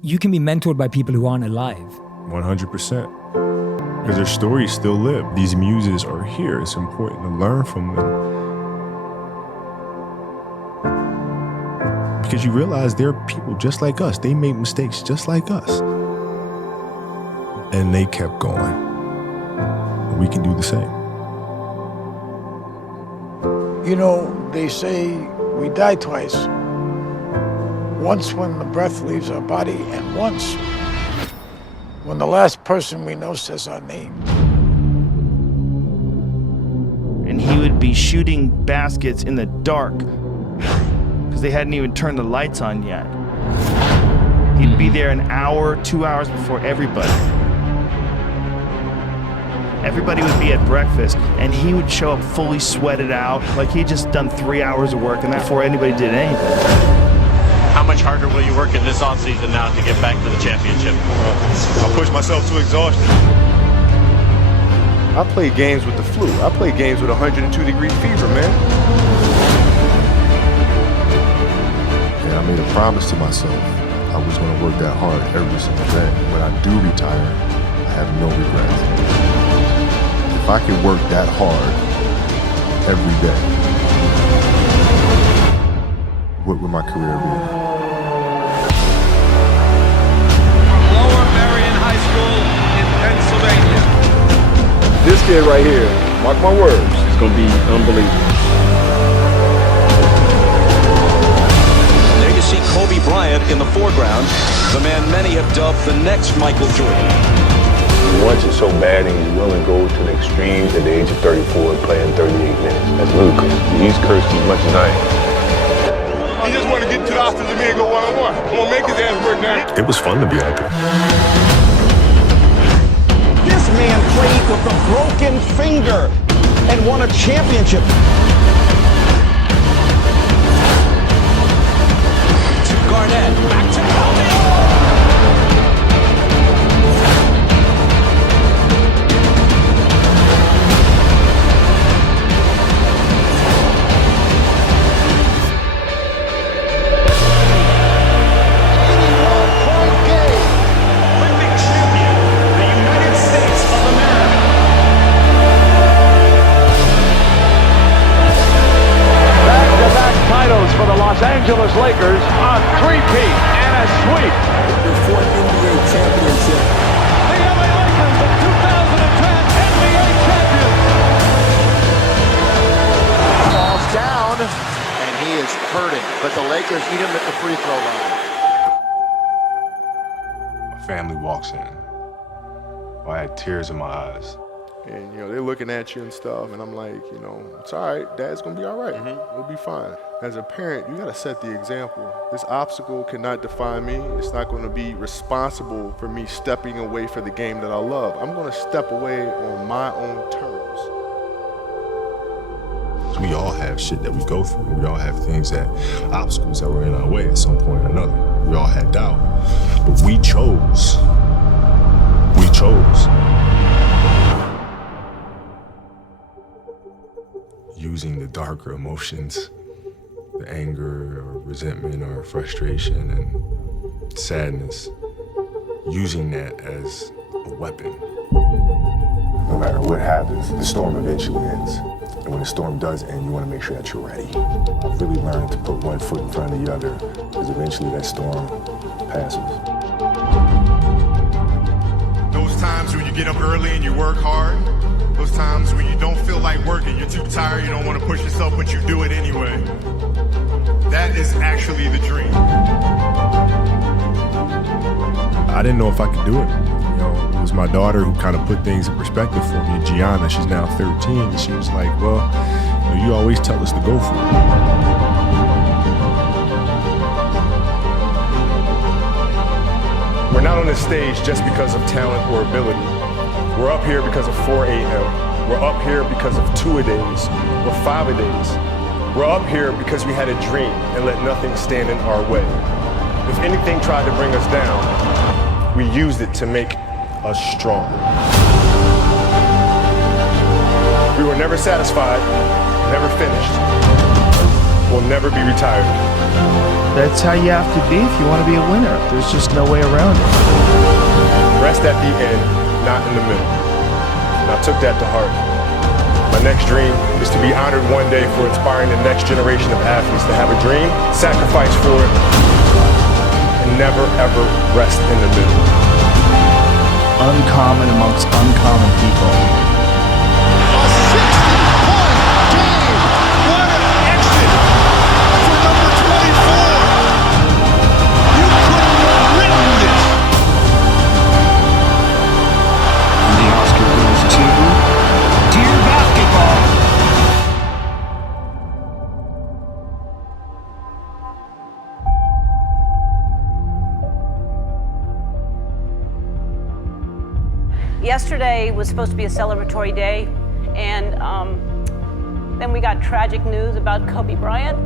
You can be mentored by people who aren't alive. 100%. Because their stories still live. These muses are here. It's important to learn from them. Because you realize they're people just like us. They make mistakes just like us. And they kept going. We can do the same. You know, they say we die twice. Once when the breath leaves our body, and once when the last person we know says our name. And he would be shooting baskets in the dark because they hadn't even turned the lights on yet. He'd be there an hour, 2 hours before everybody. Everybody would be at breakfast, and he would show up fully sweated out, like he'd just done 3 hours of work and that before anybody did anything. How much harder will you work in this offseason now to get back to the championship? I'll push myself to exhaustion. I play games with the flu. I play games with 102-degree fever, man. Yeah, I made a promise to myself. I was going to work that hard every single day. When I do retire, I have no regrets. If I can work that hard every day, what would my career be? Lower Marion High School in Pennsylvania. This kid right here, mark my words, is going to be unbelievable. There you see Kobe Bryant in the foreground, the man many have dubbed the next Michael Jordan. He wants it so bad and he's willing to go to the extremes at the age of 34 playing 38 minutes. That's ludicrous. He's cursed as much as I am. He just want to get to the offensive and go one-on-one. I'm going to make his ass work now. It was fun to be out there. This man played with a broken finger and won a championship. To Garnett, back to Kobe. For the Los Angeles Lakers, a three-peat and a sweep. The fourth NBA championship. The LA Lakers, the 2010 NBA champions. Falls down, and he is hurting. But the Lakers eat him at the free throw line. My family walks in. I had tears in my eyes. And, they're looking at you and stuff, and I'm like, it's all right. Dad's going to be all right. We'll be fine. As a parent, you got to set the example. This obstacle cannot define me. It's not going to be responsible for me stepping away for the game that I love. I'm going to step away on my own terms. We all have shit that we go through. We all have obstacles that were in our way at some point or another. We all had doubt. But we chose. Using the darker emotions, the anger or resentment or frustration and sadness, using that as a weapon. No matter what happens, the storm eventually ends. And when the storm does end, you want to make sure that you're ready. I've really learned to put one foot in front of the other, because eventually that storm passes. Those times when you get up early and you work hard, those times when you don't feel like working, you're too tired, you don't want to push yourself, but you do it anyway. That is actually the dream. I didn't know if I could do it. It was my daughter who kind of put things in perspective for me. Gianna, she's now 13, and she was like, well, you always tell us to go for it. We're not on this stage just because of talent or ability. We're up here because of 4 a.m. We're up here because of 2-a-days or 5-a-days. We're up here because we had a dream and let nothing stand in our way. If anything tried to bring us down, we used it to make us stronger. We were never satisfied, never finished. We'll never be retired. That's how you have to be if you want to be a winner. There's just no way around it. Rest at the end, not in the middle. And I took that to heart. My next dream is to be honored one day for inspiring the next generation of athletes to have a dream, sacrifice for it, and never ever rest in the middle. Uncommon amongst uncommon people. A 60-point game. What an exit for number 24. You couldn't have written this. And the Oscar goes to Dear Basketball. Yesterday was supposed to be a celebratory day, and then we got tragic news about Kobe Bryant,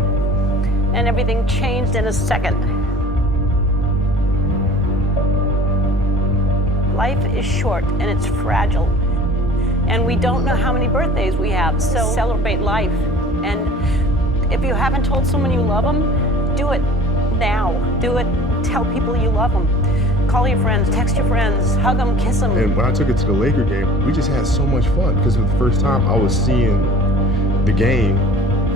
and everything changed in a second. Life is short and it's fragile, and we don't know how many birthdays we have, so celebrate life. And if you haven't told someone you love them, do it now. Do it. Tell people you love them. Call your friends, text your friends, hug them, kiss them. And when I took it to the Laker game, we just had so much fun because for the first time I was seeing the game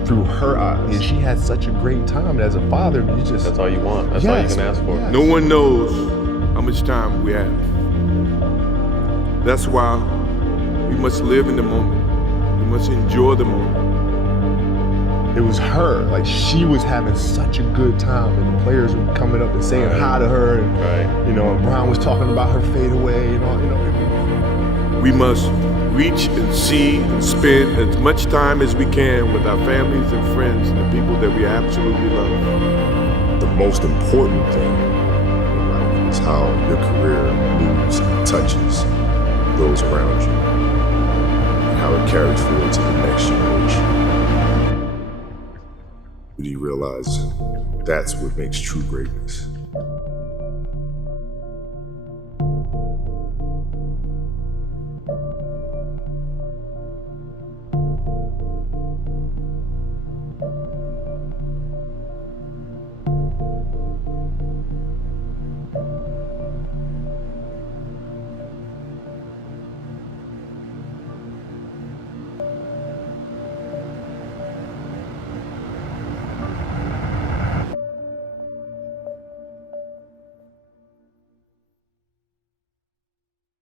through her eyes. And she had such a great time. And as a father, you just... That's all you want. That's all you can ask for. Yes. No one knows how much time we have. That's why we must live in the moment. We must enjoy the moment. It was her. Like, she was having such a good time, and the players were coming up and saying hi to her, and you know, and Brian was talking about her fadeaway and all. You know, we must reach and see and spend as much time as we can with our families and friends and the people that we absolutely love. The most important thing in life is how your career moves and touches those around you, and how it carries forward to the next generation. Do you realize that's what makes true greatness?